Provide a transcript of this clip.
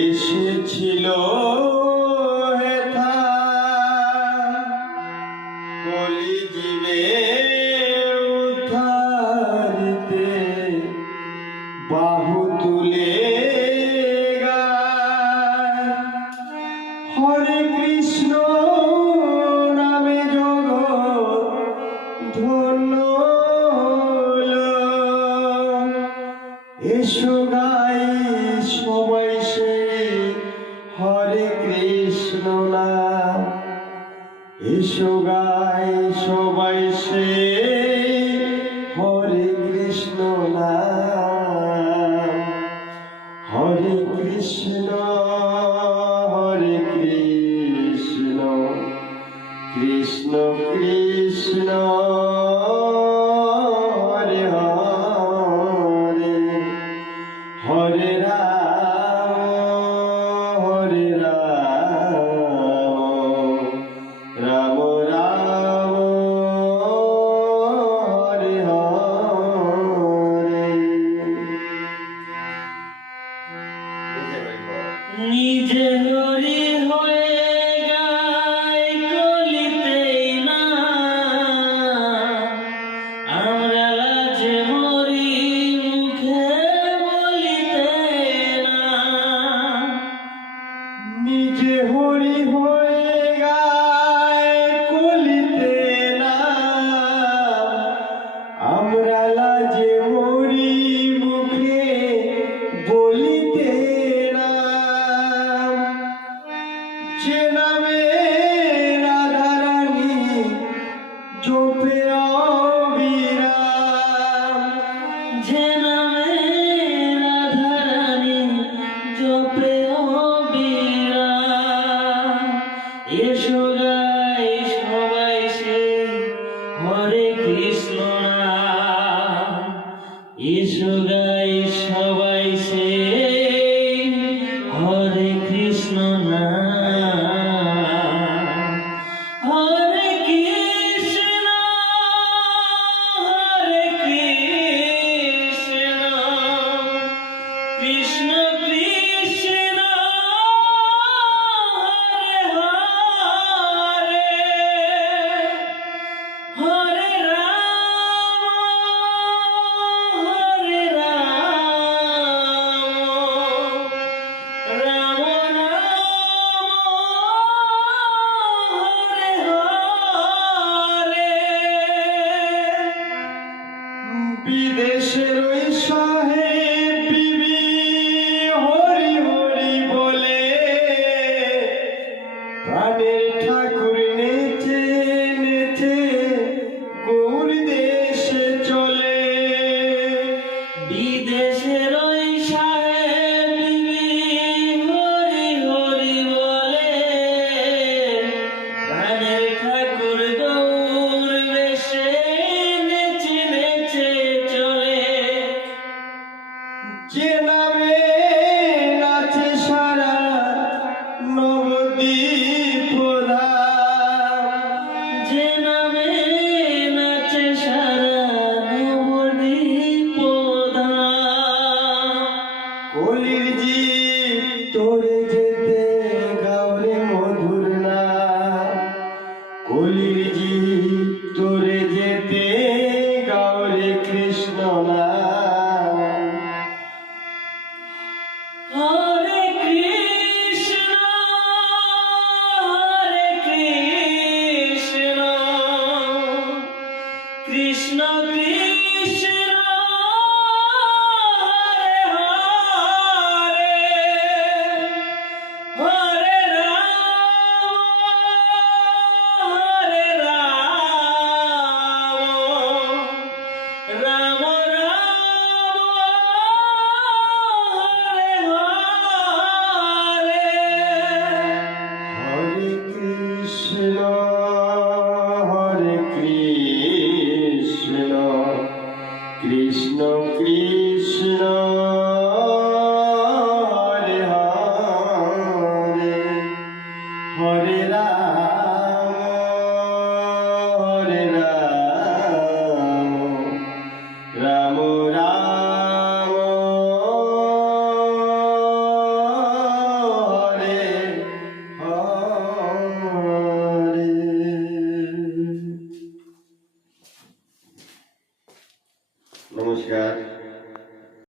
এসেছিল হেথা কলিজীবে উদ্ধারিতে বাহু তুলে গায় হরে কৃষ্ণ নামে জগৎ ধন্য হলো। এসো গাই সবাই সে হরে কৃষ্ণ নাম, এসো গাই সবাই সে হরে কৃষ্ণ নাম। হরে কৃষ্ণ কৃষ্ণ কৃষ্ণ হরে হরে, হরে রাম রাম রাম হরে হরে। নিজে হরি হয়ে নিজে হরি হয়ে গায় কলিতে না, আমরা লাজে মরি মুখে বলিতে না। যে নামে রাধারানী জপে অবিরাম, যে নামে রাধারানী জপে অবিরাম। এসো গাই সবাই সেই হরে কৃষ্ণ নাম, এসো গাই সবাই সেই হরে কৃষ্ণ নাম। হরে কৃষ্ণ কৃষ্ণ কৃষ্ণ হরে হরে, হরে রাম রাম হরে হরে। বিদেশের ওই সাহেব বিবি হরি হরি বলে প্রাণের ঠাকুর নেচে নেচে গৌর দেশে চলে। বিদেশের ওই সাহেব বিবি হরি হরি বলে প্রাণের ঠাকুর গৌর বেশে নেচে নেচে চলে। যে নামে নাচে সারা নবদ্বীপ ধাম, যে নামে নাচে সারা নবদ্বীপ ধাম। কলির জীব তোরে যেতে গাওরে মধুর নাম, কলির জীব তোরে যেতে গাওরে কৃষ্ণ নাম। হরে কৃষ্ণ কৃষ্ণ কৃষ্ণ হরে হরে, হরে রাম রাম হরে হরে। হরে কৃষ্ণ কৃষ্ণ কৃষ্ণ হরে হরে, হরে রাম রাম রাম নমস্কার।